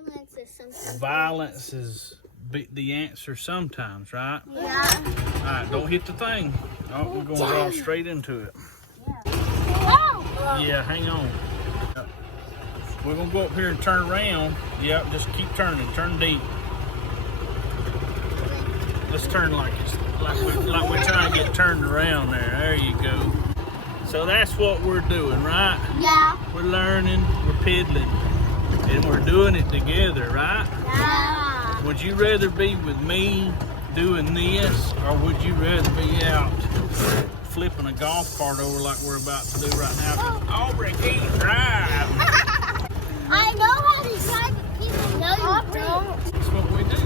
violence is sometimes. Violence is the answer sometimes, right? Yeah. All right, don't hit the thing. Oh, we're going to draw straight into it. Oh! Yeah, hang on. We're going to go up here and turn around. Yep, just keep turning. Turn deep. Let's turn like we're trying to get turned around there. There you go. So that's what we're doing, right? Yeah. We're learning, we're piddling, and we're doing it together, right? Yeah. Would you rather be with me doing this, or would you rather be out flipping a golf cart over like we're about to do right now? Aubrey can't drive. I know how to drive, but people know you don't. That's what we do.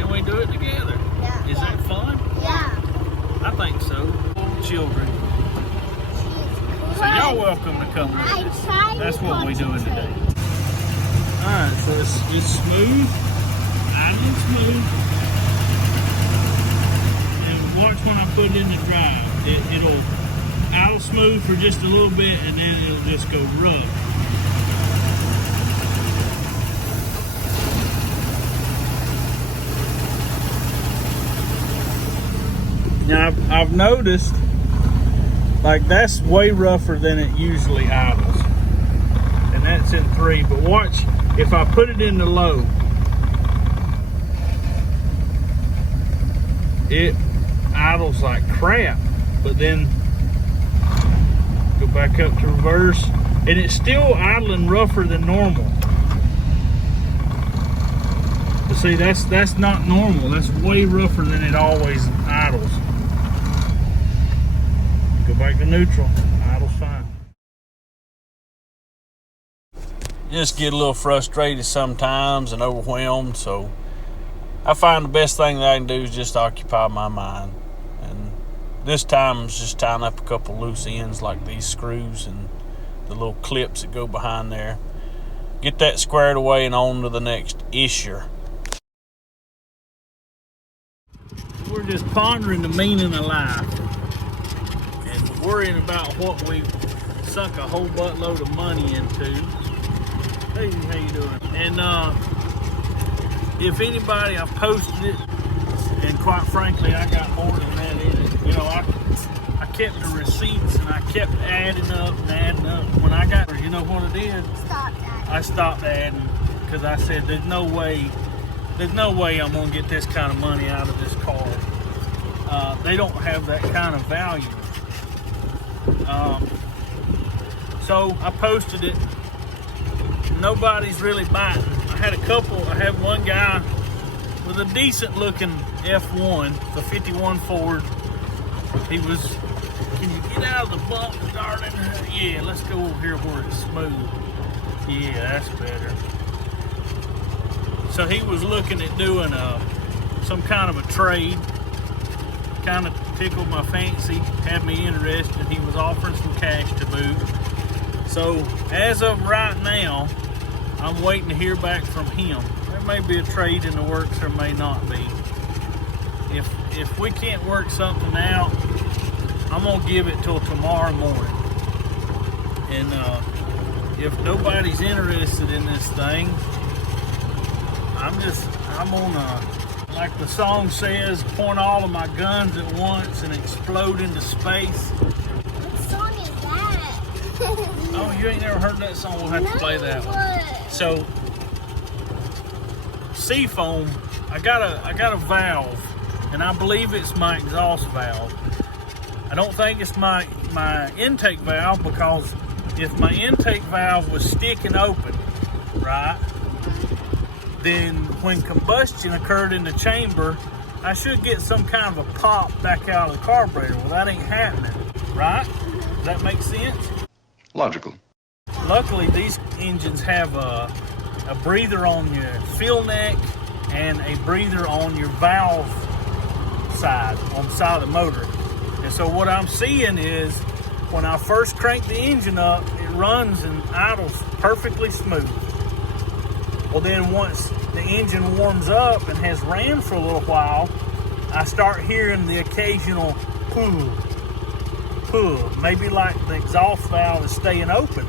And we do it together. Yeah. Is that fun? Yeah. I think so. Children. So y'all welcome to come with us. That's what we're doing today. Alright, so it's smooth. Idling smooth. And watch when I put it in the drive. It'll idle smooth for just a little bit and then it'll just go rough. Now I've noticed, like, that's way rougher than it usually idles, and that's in 3. But watch, if I put it in the low, it idles like crap. But then go back up to reverse, and it's still idling rougher than normal. But see, that's not normal. That's way rougher than it always idles. Go back to neutral. Idle's fine. Just get a little frustrated sometimes and overwhelmed, so I find the best thing that I can do is just occupy my mind. And this time it's just tying up a couple loose ends like these screws and the little clips that go behind there. Get that squared away and on to the next issue. We're just pondering the meaning of life. Worrying about what we sunk a whole buttload of money into. Hey, how you doing? And if anybody, I've posted it, and quite frankly, I got more than that in it. You know, I kept the receipts and I kept adding up and adding up. When I got, you know what I did? I stopped adding because I said, there's no way I'm gonna get this kind of money out of this car. They don't have that kind of value. So I posted it. Nobody's really biting. I had one guy with a decent looking F1, the 51 Ford. He was, can you get out of the bump, darling? Yeah, let's go over here where it's smooth. Yeah, that's better. So he was looking at doing some kind of a trade. Kind of tickled my fancy, had me interested. He was offering some cash to boot. So as of right now, I'm waiting to hear back from him. There may be a trade in the works, there may not be. If we can't work something out, I'm gonna give it till tomorrow morning. And if nobody's interested in this thing, I'm on like the song says, point all of my guns at once and explode into space. What song is that? Oh, you ain't never heard that song? We'll have to play that one. So, Seafoam, I got a valve, and I believe it's my exhaust valve. I don't think it's my intake valve, because if my intake valve was sticking open, right, then when combustion occurred in the chamber, I should get some kind of a pop back out of the carburetor. Well, that ain't happening, right? Does that make sense? Logical. Luckily, these engines have a breather on your fill neck and a breather on your valve side, on the side of the motor. And so what I'm seeing is, when I first crank the engine up, it runs and idles perfectly smooth. Well, then once the engine warms up and has ran for a little while, I start hearing the occasional pull, maybe like the exhaust valve is staying open,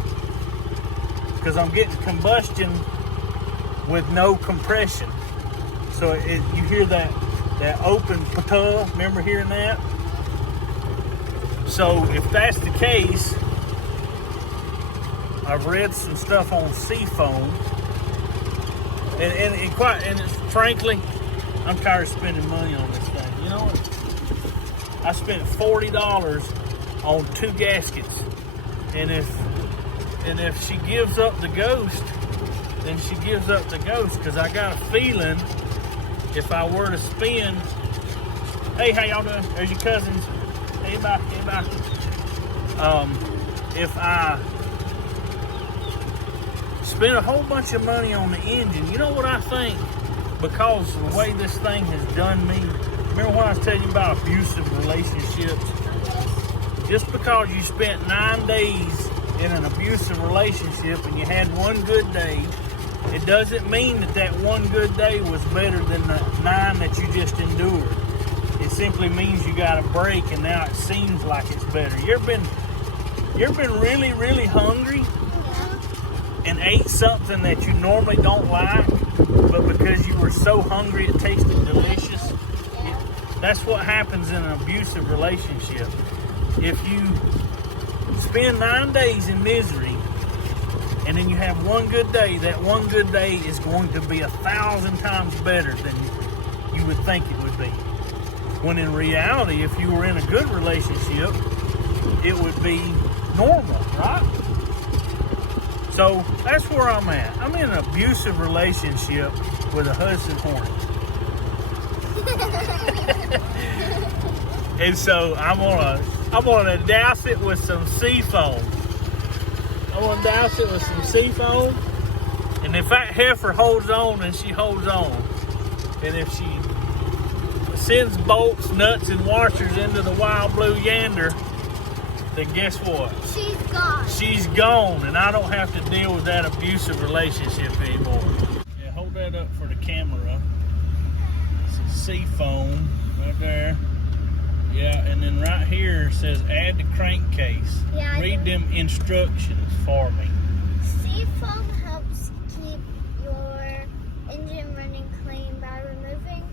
because I'm getting combustion with no compression. So you hear that open pata, remember hearing that? So if that's the case, I've read some stuff on Seafoam, and frankly, I'm tired of spending money on this thing. You know what? I spent $40 on 2 gaskets, and if she gives up the ghost, then she gives up the ghost. Because I got a feeling if I were to spend, hey, how y'all doing? There's your cousins. Hey, bye. If I spend a whole bunch of money on the engine, you know what I think? Because the way this thing has done me, remember when I was telling you about abusive relationships? Just because you spent 9 days in an abusive relationship and you had one good day, it doesn't mean that one good day was better than the 9 that you just endured. It simply means you got a break and now it seems like it's better. You ever been really, really hungry and ate something that you normally don't like, but because you were so hungry it tasted delicious? That's what happens in an abusive relationship. If you spend 9 days in misery and then you have one good day, that one good day is going to be 1,000 times better than you would think it would be. When in reality, if you were in a good relationship, it would be normal, right? So that's where I'm at. I'm in an abusive relationship with a Hudson Hornet. And so I'm gonna douse it with some Seafoam. I'm gonna douse it with some Seafoam. And if that heifer holds on, then she holds on. And if she sends bolts, nuts, and washers into the wild blue yander, then guess what? She's gone. She's gone, and I don't have to deal with that abusive relationship anymore. Yeah, hold that up for the camera. Some Seafoam right there. Yeah, and then right here it says add the crankcase. Yeah, read them instructions for me. Seafoam helps keep your engine running clean by removing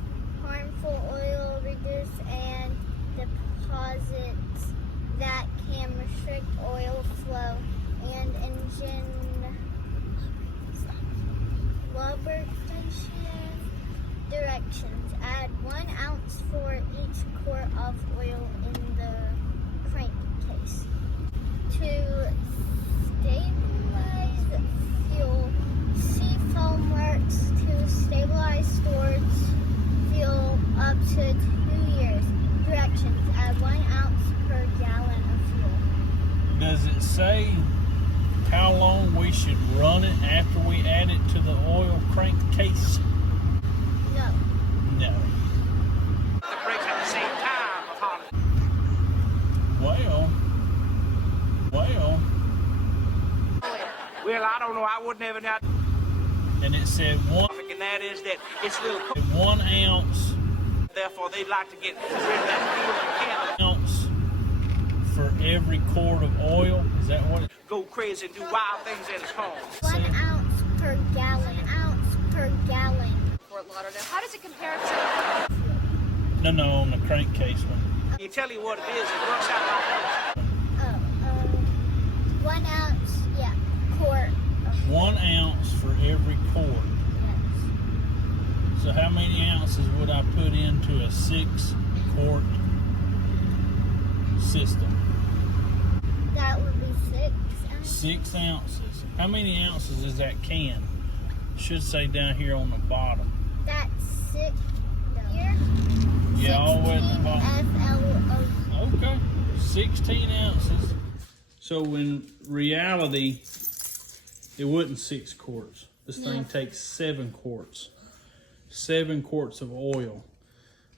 harmful oil residue and deposits that can restrict oil flow and engine lubrication directions. Add 1 ounce for each quart of oil in the crankcase. To stabilize fuel, Seafoam works to stabilize stored fuel up to 2 years. Directions: add 1 ounce per gallon of fuel. Does it say how long we should run it after we add it to the oil crankcase? No. No. The brakes at the same time upon it. Well, I don't know. I wouldn't have it. And it said And that is that it's little. 1 ounce. Therefore, they'd like to get rid of that fuel and Ounce for every quart of oil. Is that what it? go crazy and do wild things at its home. 1 ounce per gallon. 1 ounce per gallon. Fort Lauderdale. How does it compare to? No, on the crankcase one. You tell you what it is. It works out like this. 1 ounce, yeah, quart. 1 ounce for every quart. So how many ounces would I put into a 6-quart system? That would be 6 ounces. 6 ounces. How many ounces is that can? Should say down here on the bottom. That's 6. Here. Yeah, all the way at the bottom. FLO. Okay, 16 ounces. So in reality, it wasn't 6 quarts. This thing takes 7 quarts. 7 quarts of oil.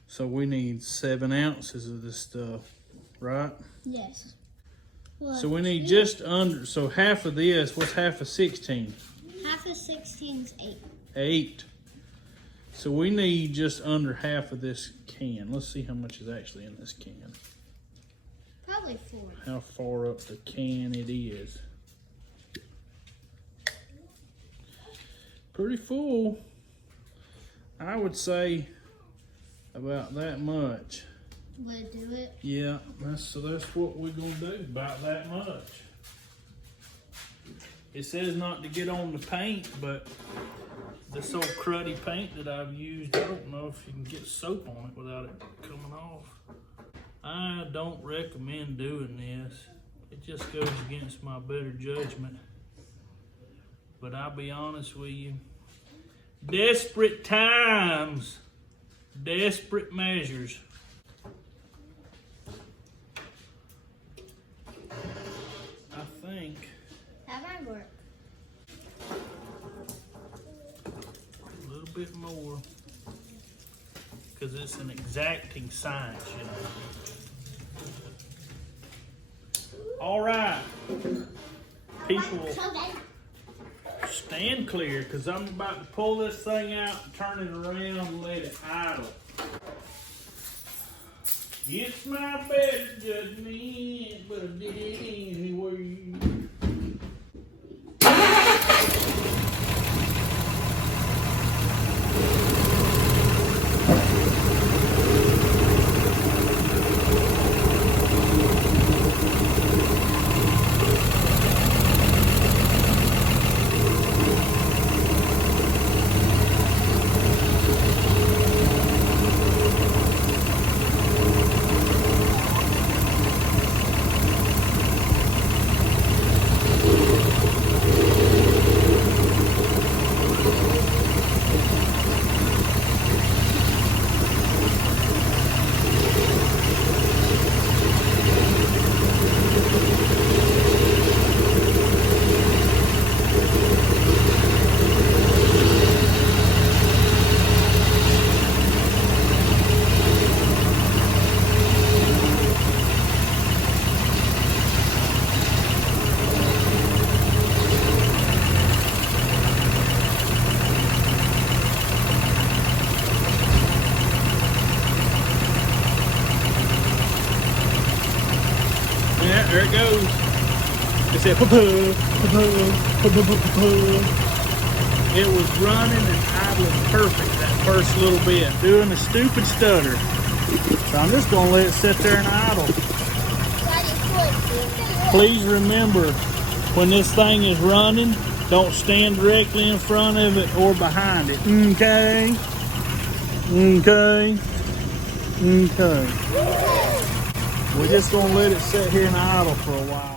So we need 7 ounces of this stuff, right? Yes. So we need just under, so half of this, what's half of 16? Half of 16 is 8. 8. So we need just under half of this can. Let's see how much is actually in this can. Probably 4. How far up the can it is. pretty full. I would say about that much. Would do it. Yeah, that's what we're gonna do, about that much. It says not to get on the paint, but this old cruddy paint that I've used, I don't know if you can get soap on it without it coming off. I don't recommend doing this. It just goes against my better judgment. But I'll be honest with you, desperate times, desperate measures. I think That might work. a little bit more, because it's an exacting science, you know. All right, people, stand clear, because I'm about to pull this thing out and turn it around and let it idle. It's my better judgment, but I did it anyway. Yeah, there it goes. It said pa-poo, pa-poo, pa-poo, pa-poo. It was running and idling perfect that first little bit, doing a stupid stutter. So I'm just gonna let it sit there and idle. Please remember, when this thing is running, don't stand directly in front of it or behind it. Okay? Okay? Okay. We're just gonna let it sit here and idle for a while.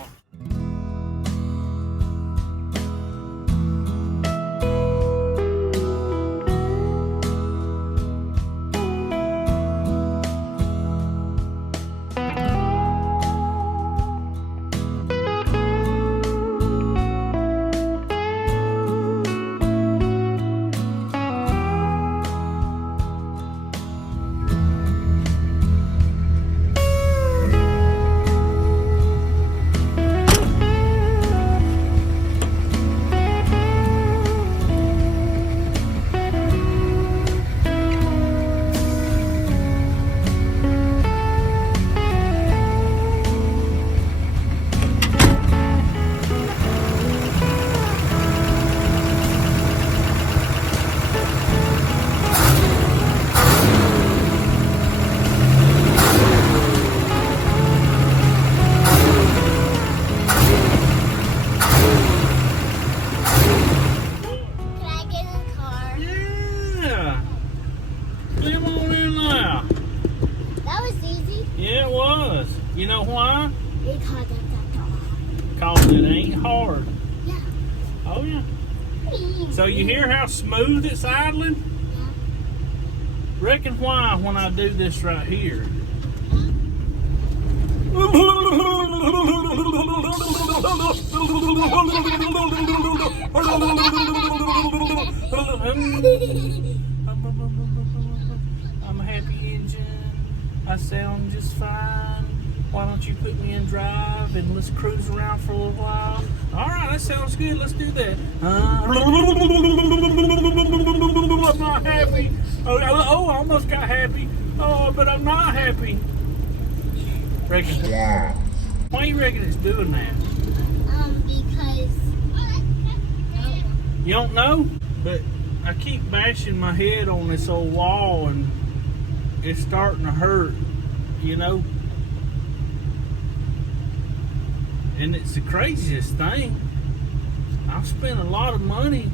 You know why? Because it's a dog. Cause it ain't hard. Yeah. Oh yeah. So you hear how smooth it's idling? Yeah. Reckon why when I do this right here? I'm a happy engine. I sound just fine. Why don't you put me in drive and let's cruise around for a little while? All right, that sounds good. Let's do that. I'm not happy. Oh, I almost got happy. Oh, but I'm not happy. Reckon. Why do you reckon it's doing that? Because You don't know? But I keep bashing my head on this old wall and it's starting to hurt, you know? And it's the craziest thing. I've spent a lot of money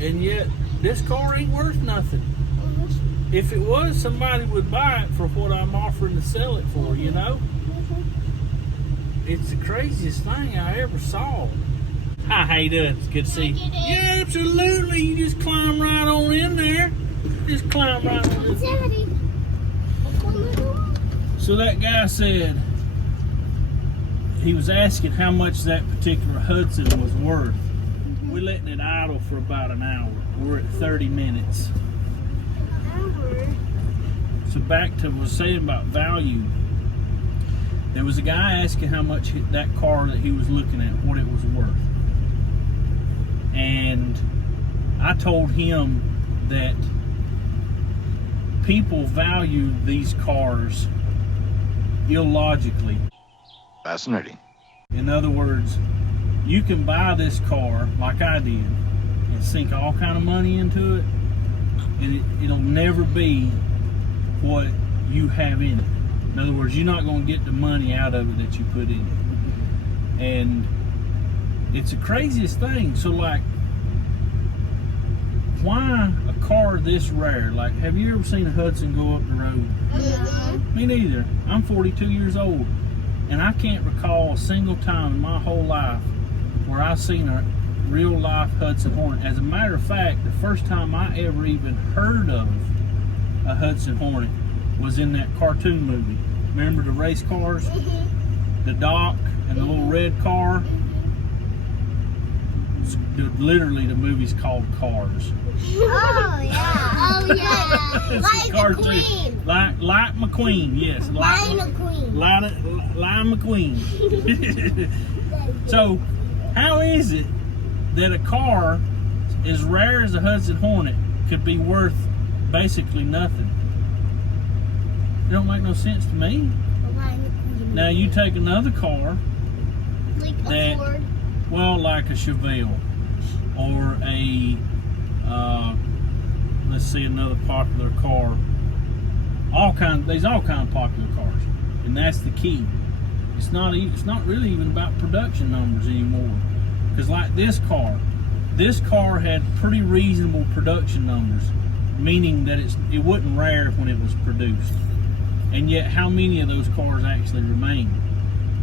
and yet this car ain't worth nothing. If it was, somebody would buy it for what I'm offering to sell it for, you know? It's the craziest thing I ever saw. Hi, how you doing? It's good to see you. Yeah, absolutely. You just climb right on in there. Just climb right on in there. Daddy. So that guy said, he was asking how much that particular Hudson was worth. We're letting it idle for about an hour. We're at 30 minutes. So back to what I was saying about value. There was a guy asking how much that car that he was looking at, what it was worth. And I told him that people value these cars illogically. Fascinating. In other words, you can buy this car like I did and sink all kind of money into it, and it'll never be what you have in it. In other words, you're not going to get the money out of it that you put in it. And it's the craziest thing. So like, why a car this rare? Like, have you ever seen a Hudson go up the road? Me neither. I'm 42 years old and I can't recall a single time in my whole life where I've seen a real life Hudson Hornet. As a matter of fact, the first time I ever even heard of a Hudson Hornet was in that cartoon movie. Remember the race cars? The Doc and the little red car? Literally the movie's called Cars. Oh yeah. Oh yeah. It's Like a the cartoon. Queen. Like McQueen, yes. Lightning McQueen. Lion McQueen. So, how is it that a car as rare as a Hudson Hornet could be worth basically nothing? It don't make no sense to me. Now you take another car, Like that- a Ford. well, like a Chevelle or a, let's see, another popular car. There's all kind of popular cars, and that's the key. It's not really even about production numbers anymore. Because like this car had pretty reasonable production numbers, meaning that it wasn't rare when it was produced. And yet, how many of those cars actually remain?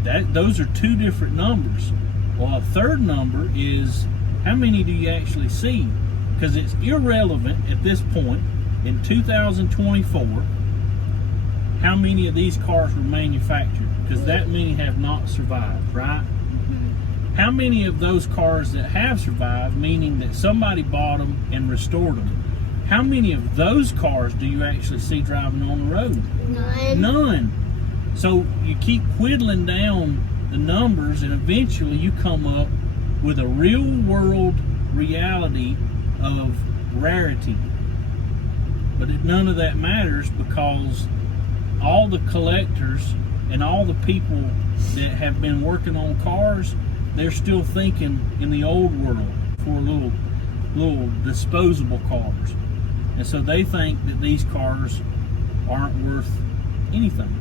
Those are two different numbers. Well, a third number is how many do you actually see? Because it's irrelevant at this point in 2024 how many of these cars were manufactured, because that many have not survived, right? How many of those cars that have survived, meaning that somebody bought them and restored them, how many of those cars do you actually see driving on the road? None. So you keep whittling down the numbers and eventually you come up with a real world reality of rarity. But none of that matters, because all the collectors and all the people that have been working on cars, they're still thinking in the old world for little disposable cars. And so they think that these cars aren't worth anything.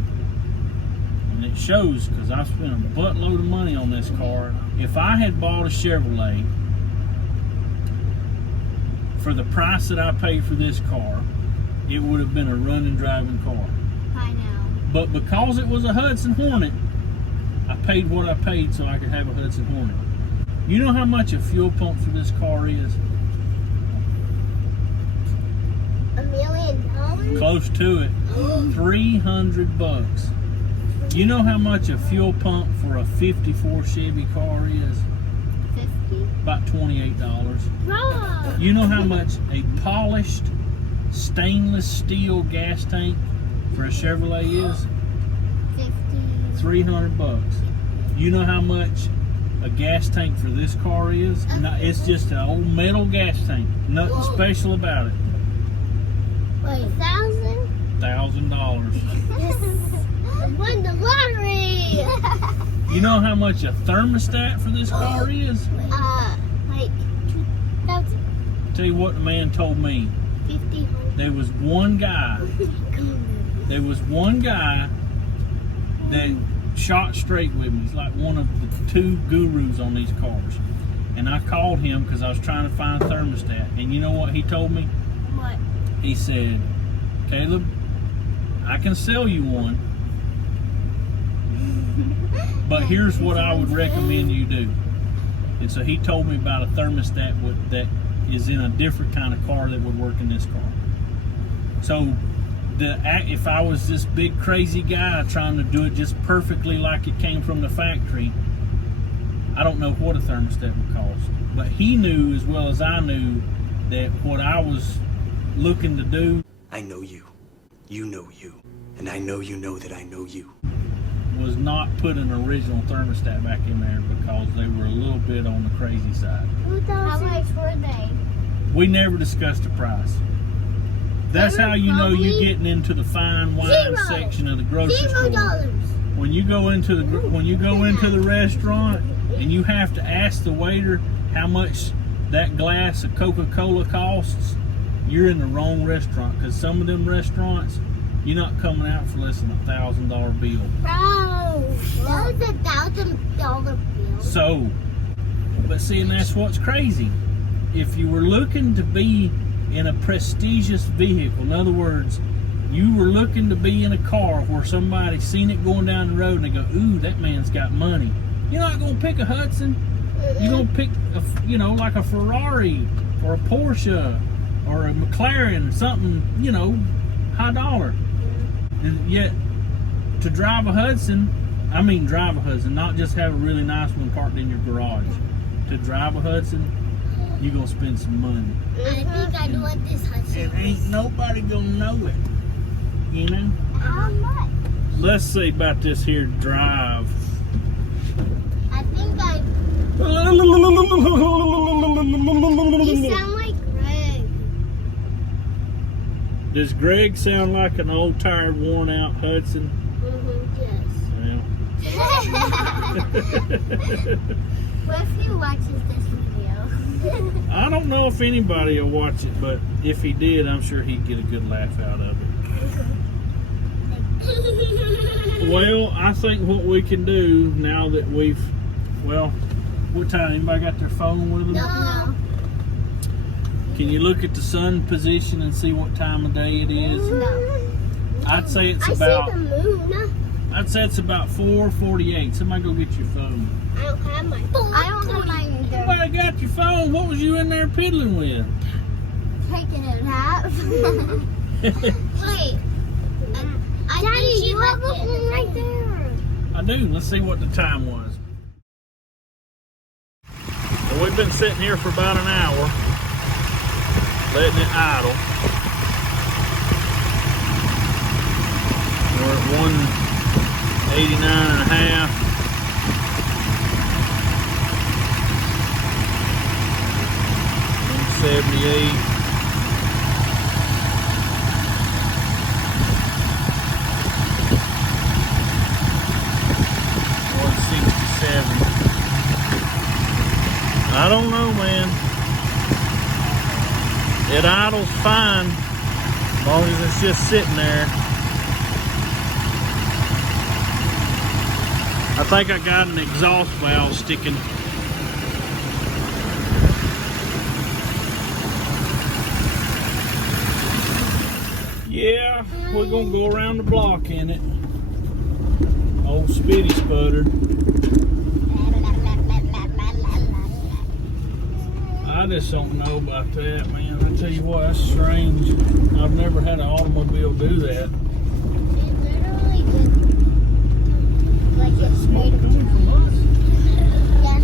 And it shows, because I spent a buttload of money on this car. If I had bought a Chevrolet for the price that I paid for this car, it would have been a running, driving car. I know. But because it was a Hudson Hornet, I paid what I paid so I could have a Hudson Hornet. You know how much a fuel pump for this car is? $1 million? Close to it. $300. You know how much a fuel pump for a 54 Chevy car is? 50? About $28. Bro! You know how much a polished stainless steel gas tank for a Chevrolet is? 50. $300. You know how much a gas tank for this car is? No, it's just an old metal gas tank. Nothing special about it. Wait, 1,000? $1,000. Yes! I won the lottery! You know how much a thermostat for this car is? Like 2,000? tell you what the man told me. 50. There was one guy that shot straight with me. He's like one of the two gurus on these cars. And I called him because I was trying to find a thermostat. And you know what he told me? What? He said, Caleb, I can sell you one. But here's what I would recommend you do. And so he told me about a thermostat that is in a different kind of car that would work in this car. So if I was this big crazy guy trying to do it just perfectly like it came from the factory, I don't know what a thermostat would cost. But he knew as well as I knew that what I was looking to do I know you. You know you. And I know you know that I know you. was not put an original thermostat back in there because they were a little bit on the crazy side. How much were they? We never discussed the price. That's how you know you're getting into the fine wine section of the grocery store. $0. When you go into the restaurant and you have to ask the waiter how much that glass of Coca-Cola costs, you're in the wrong restaurant, because some of them restaurants, you're not coming out for less than $1,000 bill. Bro, that was $1,000 bill. So, but see, and that's what's crazy. If you were looking to be in a prestigious vehicle, in other words, you were looking to be in a car where somebody seen it going down the road and they go, ooh, that man's got money. You're not going to pick a Hudson. You're going to pick, like a Ferrari or a Porsche or a McLaren, something, high dollar. And yet, to drive a Hudson, not just have a really nice one parked in your garage. To drive a Hudson, you're going to spend some money. I think I know what this Hudson And ain't nobody going to know it. How much? Let's see about this here drive. I think you sound like Greg. Does Greg sound like an old, tired, worn out Hudson? Yes. What if he watches this video? I don't know if anybody will watch it, but if he did, I'm sure he'd get a good laugh out of it. Well, I think what we can do now that what time? Anybody got their phone with them? No. Can you look at the sun position and see what time of day it is? No. I'd say it's I about. see the moon. I'd say it's about 4:48. Somebody go get your phone. I don't have my phone. I don't have mine either. Somebody got your phone. What was you in there piddling with? Taking it half. Wait. Daddy, you have a phone right there. I do. Let's see what the time was. Well, we've been sitting here for about an hour, letting it idle. We're at 189 and a half. $178. I don't know, man. It idles fine as long as it's just sitting there. I think I got an exhaust valve sticking. Yeah, we're gonna go around the block in it. Old Spitty Sputter. I just don't know about that, man. I tell you what, that's strange. I've never had an automobile do that. It literally did. Like it's made of Yeah.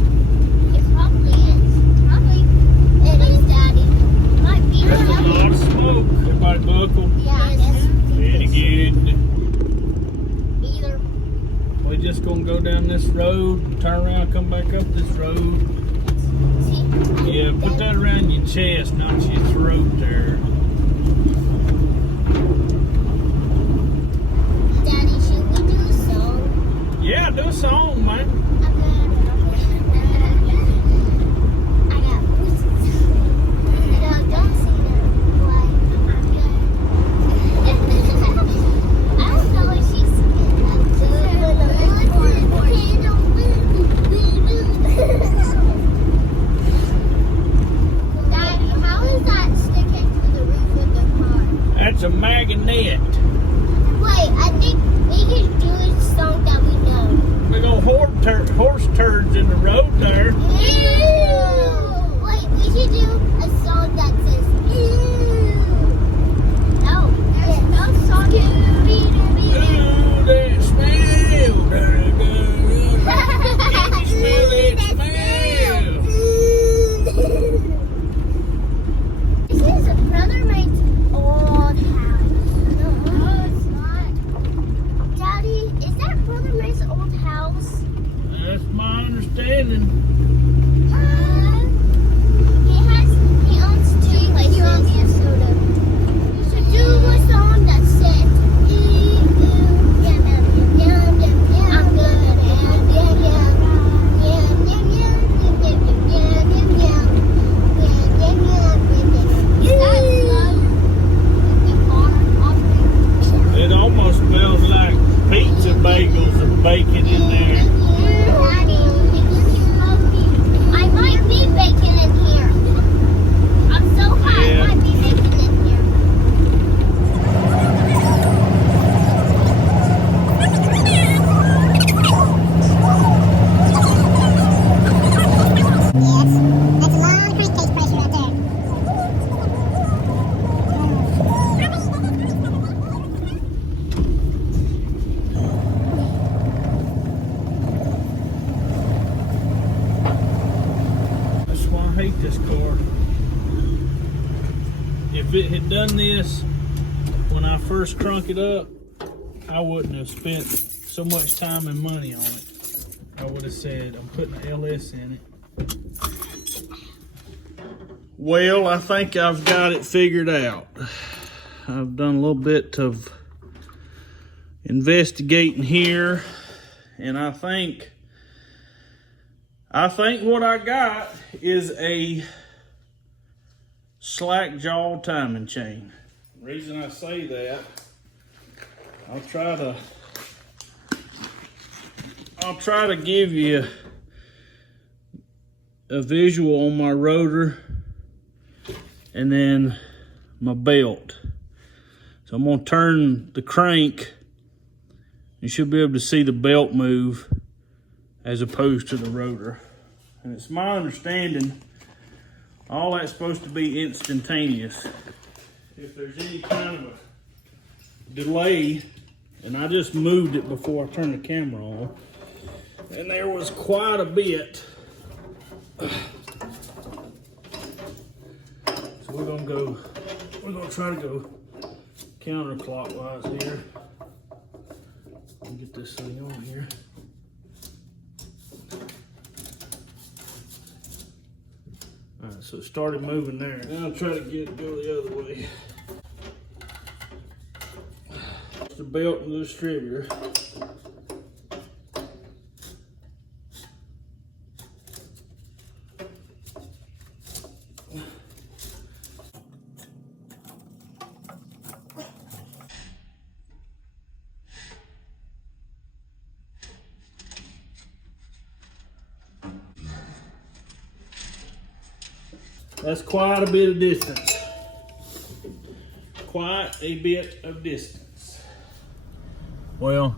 It probably is. Probably. It is, Daddy. Might be. That's a lot of smoke. Everybody buckle. Yeah. Very good. Either. We're just gonna go down this road, turn around, come back up this road. Yeah, put that around your chest, not your throat there. Daddy, should we do a song? Yeah, do a song, man. I got horse turds in the road there. Ew! Wait, we should do a song that says ew. No, there's no song. Ooh, that smell. Can you smell that smell? This is a Brother Mate's old house. No, it's not. Daddy, is that Brother Mate's old house? That's my understanding. He owns two places. He owns Minnesota. So do a song that says, I'm It almost smells like pizza bagels and bacon in there. I might be bacon in here. I'm so high, Yeah. I might be bacon in here. Yes, that's a long crankcase pressure right there. That's why I hate this car. If it had done this when I first crunk it up, I wouldn't have spent so much time and money on it. I would have said, I'm putting an LS in it. Well, I think I've got it figured out. I've done a little bit of investigating here, and I think what I got is a slack jaw timing chain. The reason I say that, I'll try to give you a visual on my rotor and then my belt. So I'm gonna turn the crank. You should be able to see the belt move as opposed to the rotor. And it's my understanding all that's supposed to be instantaneous. If there's any kind of a delay, and I just moved it before I turned the camera on, and there was quite a bit. So we're gonna try to go counterclockwise here. Let me get this thing on here. Alright, so it started moving there. Now I'll try to get it to go the other way. It's the belt and the distributor. That's quite a bit of distance. Quite a bit of distance. Well,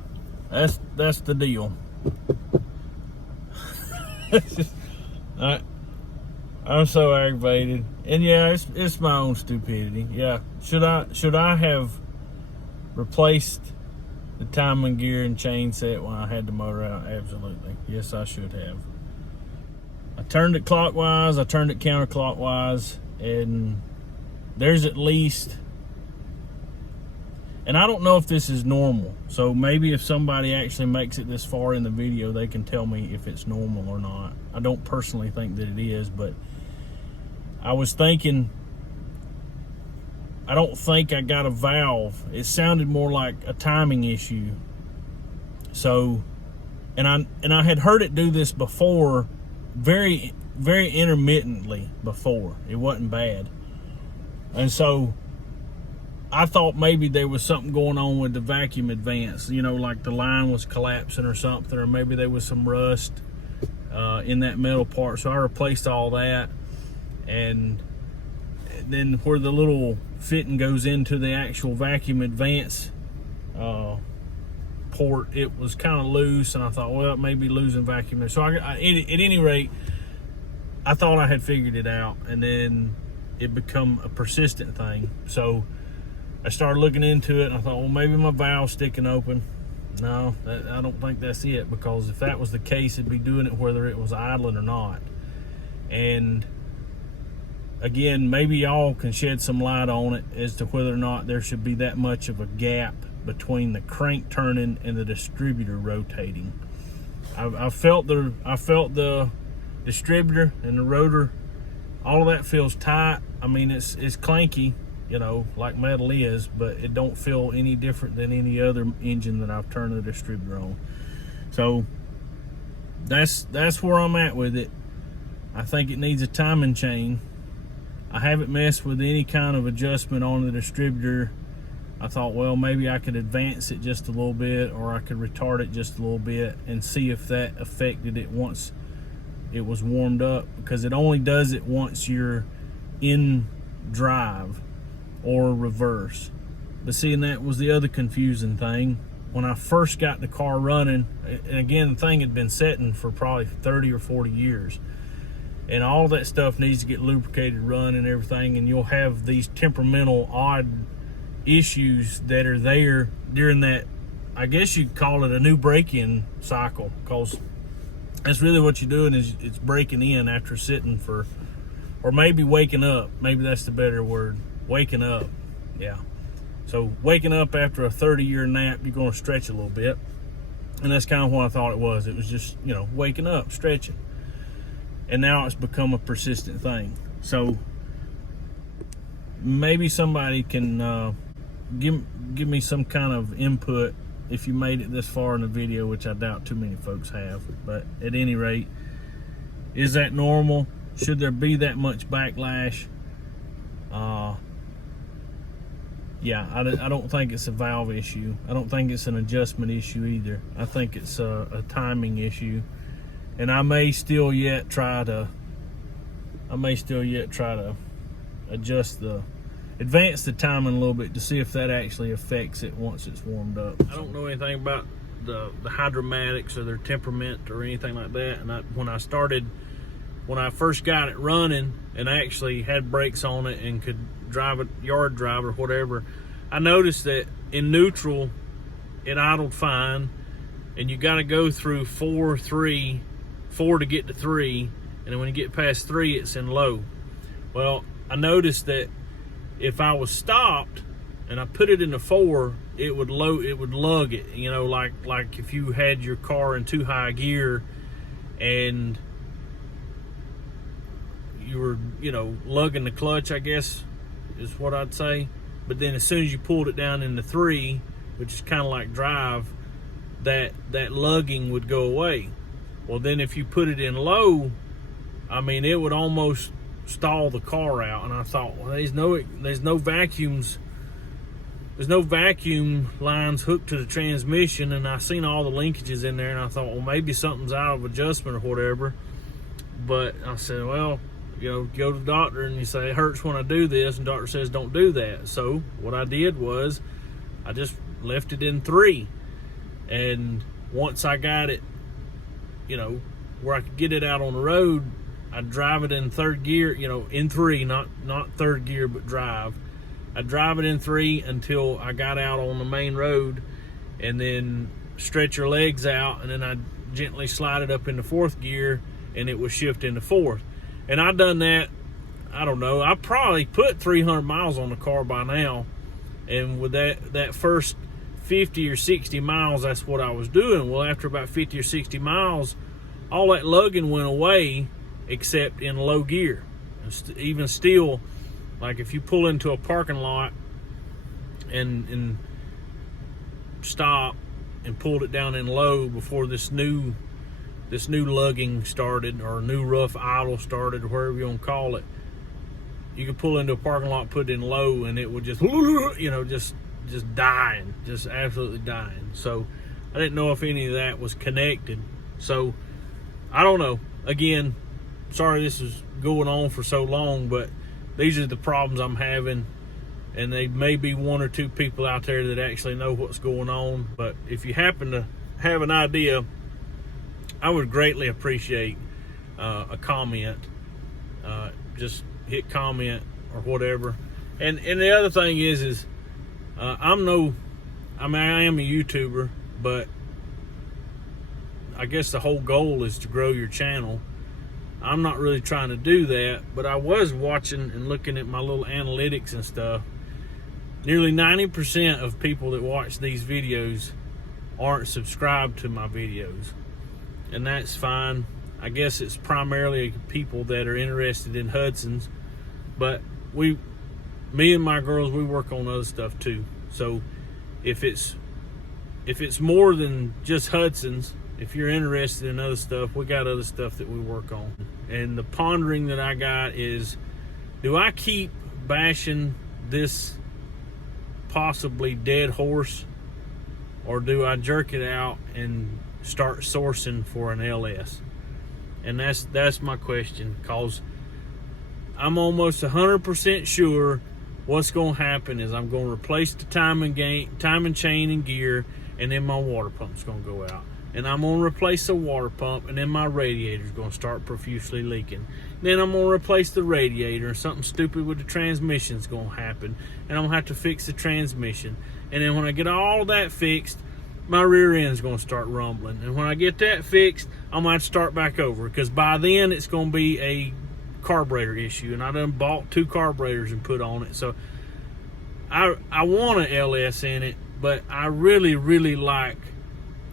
that's the deal. I'm so aggravated, and yeah, it's my own stupidity. Yeah, should I have replaced the timing gear and chain set when I had the motor out? Absolutely, yes, I should have. I turned it clockwise, I turned it counterclockwise, and there's at least, and I don't know if this is normal, so maybe if somebody actually makes it this far in the video, they can tell me if it's normal or not. I don't personally think that it is, but I was thinking, I don't think I got a valve. It sounded more like a timing issue. So, and I had heard it do this before, very, very intermittently before. It wasn't bad. And so I thought maybe there was something going on with the vacuum advance, you know, like the line was collapsing or something, or maybe there was some rust in that metal part. So I replaced all that, and then where the little fitting goes into the actual vacuum advance port, it was kind of loose, and I thought, well, it may be losing vacuum there. So at any rate, I thought I had figured it out, and then it become a persistent thing. So I started looking into it, and I thought, well, maybe my valve's sticking open. No, I don't think that's it, because if that was the case, it'd be doing it whether it was idling or not. And again, maybe y'all can shed some light on it as to whether or not there should be that much of a gap between the crank turning and the distributor rotating. I felt the distributor and the rotor, all of that feels tight. I mean, it's clanky, you know, like metal is, but it don't feel any different than any other engine that I've turned the distributor on. So that's where I'm at with it. I think it needs a timing chain. I haven't messed with any kind of adjustment on the distributor. I thought, well, maybe I could advance it just a little bit, or I could retard it just a little bit and see if that affected it once it was warmed up, because it only does it once you're in drive or reverse. But see, and that was the other confusing thing. When I first got the car running, and again, the thing had been setting for probably 30 or 40 years, and all that stuff needs to get lubricated, run, and everything, and you'll have these temperamental odd issues that are there during that, I guess you'd call it a new break-in cycle, because that's really what you're doing, is it's breaking in after sitting for, or maybe waking up. Maybe that's the better word, waking up. Yeah. So waking up after a 30-year nap, you're going to stretch a little bit, and that's kind of what I thought it was. It was just, you know, waking up, stretching. And now it's become a persistent thing. So maybe somebody can give me some kind of input if you made it this far in the video, which I doubt too many folks have. But at any rate, is that normal? Should there be that much backlash? Yeah, I don't think it's a valve issue. I don't think it's an adjustment issue either. I think it's a timing issue. And I may still yet try to advance the timing a little bit to see if that actually affects it once it's warmed up. I don't know anything about the Hydromatics or their temperament or anything like that. And when I first got it running and actually had brakes on it and could drive it, yard drive or whatever, I noticed that in neutral it idled fine, and you got to go through 4 to get to 3, and then when you get past 3, it's in low. Well, I noticed that if I was stopped and I put it in the 4, it would lug it, you know, like if you had your car in too high gear and you were, you know, lugging the clutch, I guess is what I'd say. But then as soon as you pulled it down into 3, which is kind of like drive, that lugging would go away. Well, then if you put it in low, I mean, it would almost stall the car out. And I thought, well, there's no vacuums. There's no vacuum lines hooked to the transmission, and I seen all the linkages in there, and I thought, well, maybe something's out of adjustment or whatever. But I said, well, you know, go to the doctor and you say, it hurts when I do this, and the doctor says don't do that. So what I did was I just left it in 3, and once I got it, you know, where I could get it out on the road, I'd drive it in 3rd gear, you know, in 3, not 3rd gear, but drive. I'd drive it in 3 until I got out on the main road, and then stretch your legs out, and then I'd gently slide it up into 4th gear, and it would shift into 4th. And I'd done that, I don't know, I probably put 300 miles on the car by now, and with that first 50 or 60 miles, that's what I was doing. Well, after about 50 or 60 miles, all that lugging went away except in low gear. Even still, like if you pull into a parking lot and stop and pulled it down in low before this new lugging started, or new rough idle started, or whatever you want to call it, you could pull into a parking lot, put it in low, and it would just, you know, just dying, just absolutely dying. So I didn't know if any of that was connected. So I don't know. Again, sorry this is going on for so long, but these are the problems I'm having. and they may be one or two people out there that actually know what's going on. But if you happen to have an idea, I would greatly appreciate a comment. Just hit comment or whatever. And the other thing is I am a YouTuber, but I guess the whole goal is to grow your channel. I'm not really trying to do that, but I was watching and looking at my little analytics and stuff. Nearly 90% of people that watch these videos aren't subscribed to my videos, and that's fine. I guess it's primarily people that are interested in Hudson's, but me and my girls, we work on other stuff too. So if it's more than just Hudson's, if you're interested in other stuff, we got other stuff that we work on. And the pondering that I got is, do I keep bashing this possibly dead horse, or do I jerk it out and start sourcing for an LS? And that's my question, because I'm almost 100% sure what's going to happen is I'm going to replace the timing chain and gear, and then my water pump's going to go out. And I'm going to replace the water pump, and then my radiator's going to start profusely leaking. Then I'm going to replace the radiator, and something stupid with the transmission's going to happen, and I'm going to have to fix the transmission. And then when I get all that fixed, my rear end's going to start rumbling. And when I get that fixed, I'm going to have to start back over, because by then it's going to be a carburetor issue, and I done bought 2 carburetors and put on it. So I want an LS in it, but I really, really like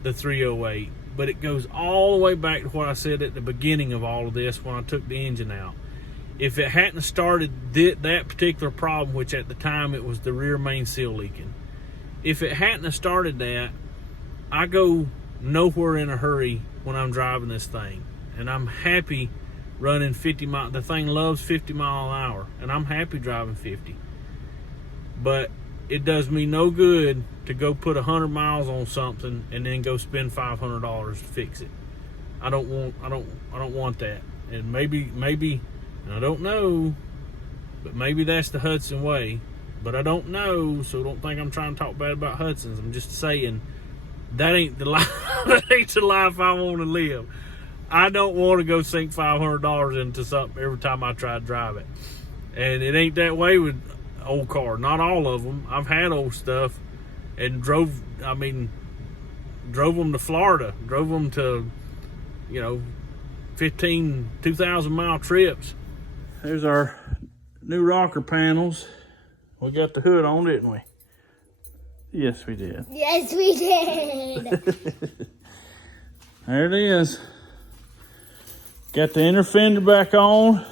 the 308. But it goes all the way back to what I said at the beginning of all of this when I took the engine out. If it hadn't started that particular problem, which at the time it was the rear main seal leaking, if it hadn't have started that, I go nowhere in a hurry when I'm driving this thing, and I'm happy running 50 miles. The thing loves 50 mile an hour, and I'm happy driving 50. But it does me no good to go put 100 miles on something and then go spend $500 to fix it. I don't want that. And maybe, and I don't know, but maybe that's the Hudson way. But I don't know, so don't think I'm trying to talk bad about Hudson's. I'm just saying that ain't the life. That ain't the life I want to live. I don't want to go sink $500 into something every time I try to drive it. And it ain't that way with old car. Not all of them. I've had old stuff and drove them to Florida. Drove them to, 2,000 mile trips. There's our new rocker panels. We got the hood on, didn't we? Yes, we did. Yes, we did. There it is. Got the inner fender back on.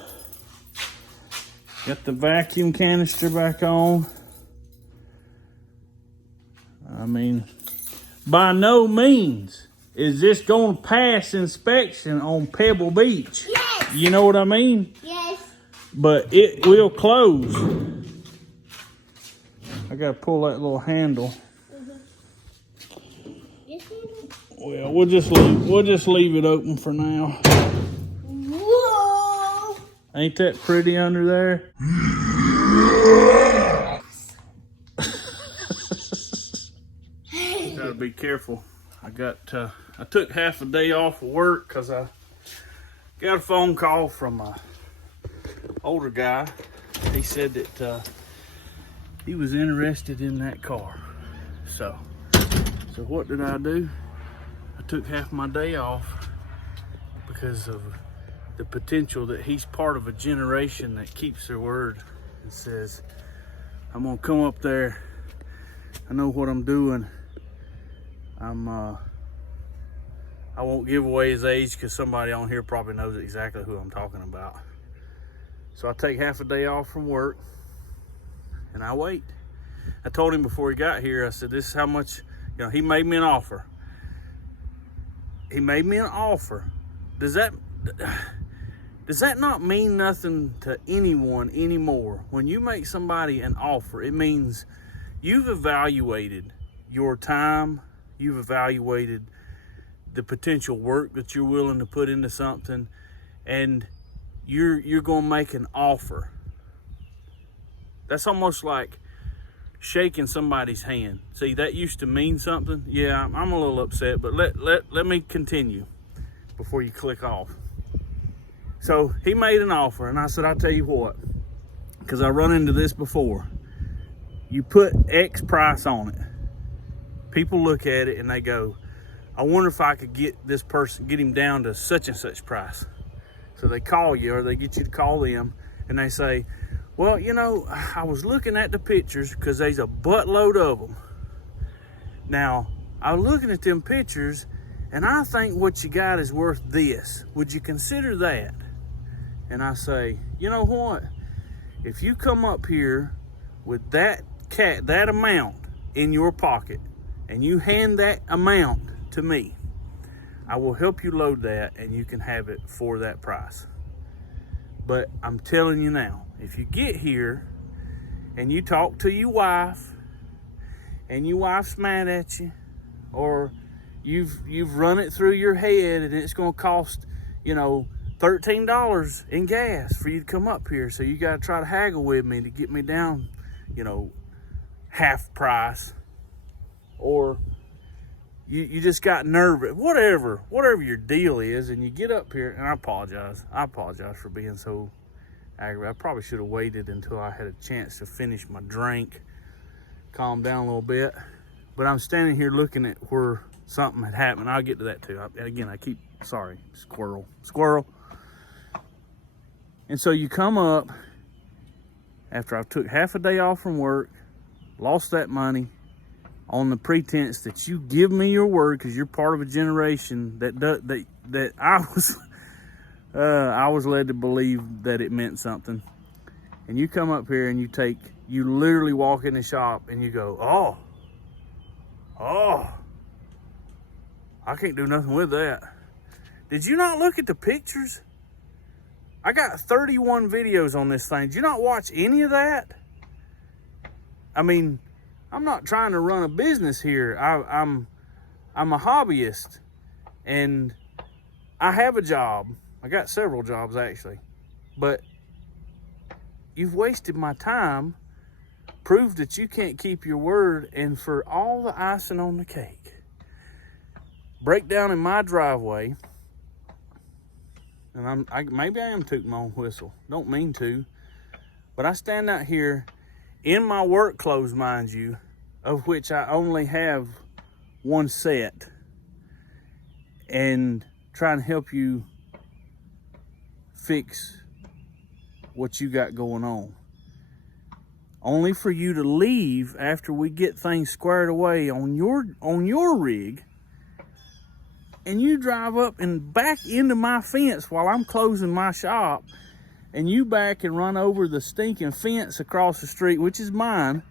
Got the vacuum canister back on. I mean, by no means is this going to pass inspection on Pebble Beach. Yes. You know what I mean? Yes. But it will close. I got to pull that little handle. Well, we'll just leave it open for now. Whoa! Ain't that pretty under there? Gotta be careful. I took half a day off of work because I got a phone call from a older guy. He said that he was interested in that car. So what did I do? I took half my day off because of the potential that he's part of a generation that keeps their word and says, I'm gonna come up there. I know what I'm doing. I won't give away his age because somebody on here probably knows exactly who I'm talking about. So I take half a day off from work and I wait. I told him before he got here, I said, this is how much, he made me an offer. He made me an offer. Does that not mean nothing to anyone anymore? When you make somebody an offer, it means you've evaluated your time, you've evaluated the potential work that you're willing to put into something, and you're going to make an offer. That's almost like shaking somebody's hand. See, that used to mean something. Yeah, I'm a little upset, but let me continue before you click off. So he made an offer, and I said, I'll tell you what, because I run into this before. You put X price on it. People look at it and they go, I wonder if I could get this person, get him down to such and such price. So they call you, or they get you to call them, and they say, well, you know, I was looking at the pictures because there's a buttload of them. Now, I was looking at them pictures, and I think what you got is worth this. Would you consider that? And I say, you know what? If you come up here with that amount in your pocket, and you hand that amount to me, I will help you load that, and you can have it for that price. But I'm telling you now, if you get here and you talk to your wife and your wife's mad at you, or you've run it through your head and it's going to cost, you know, $13 in gas for you to come up here, so you got to try to haggle with me to get me down, you know, half price, or you just got nervous, whatever your deal is, and you get up here, and I apologize for being so aggravated. I probably should have waited until I had a chance to finish my drink, calm down a little bit, but I'm standing here looking at where something had happened. I'll get to that too. And again, sorry, squirrel. And so you come up after I took half a day off from work, lost that money, on the pretense that you give me your word, because you're part of a generation that I was led to believe that it meant something. And you come up here and you literally walk in the shop and you go, oh, I can't do nothing with that. Did you not look at the pictures? I got 31 videos on this thing. Did you not watch any of that? I mean, I'm not trying to run a business here. I'm a hobbyist, and I have a job. I got several jobs actually, but you've wasted my time, proved that you can't keep your word, and for all the icing on the cake, break down in my driveway, and maybe I am tooting my own whistle. Don't mean to, but I stand out here in my work clothes, mind you, of which I only have one set, and try and help you fix what you got going on. Only for you to leave after we get things squared away on your rig, and you drive up and back into my fence while I'm closing my shop, and you back and run over the stinking fence across the street, which is mine,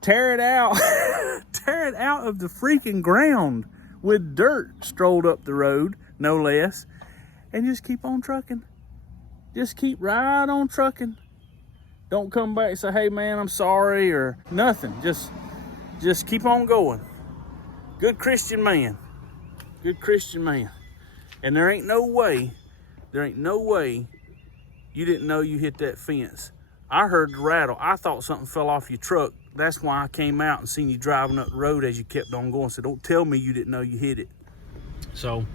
tear it out, tear it out of the freaking ground with dirt strolled up the road, no less, and just keep on trucking. Just keep right on trucking. Don't come back and say, hey man, I'm sorry, or nothing. Just keep on going. Good Christian man. Good Christian man. And there ain't no way you didn't know you hit that fence. I heard the rattle. I thought something fell off your truck. That's why I came out and seen you driving up the road as you kept on going. So don't tell me you didn't know you hit it. So,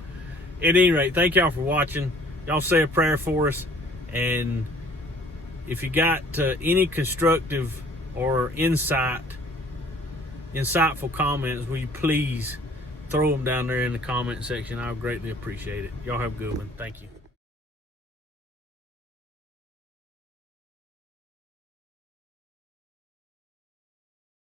at any rate, thank y'all for watching. Y'all say a prayer for us. And if you got any constructive or insightful comments, will you please throw them down there in the comment section? I would greatly appreciate it. Y'all have a good one. Thank you.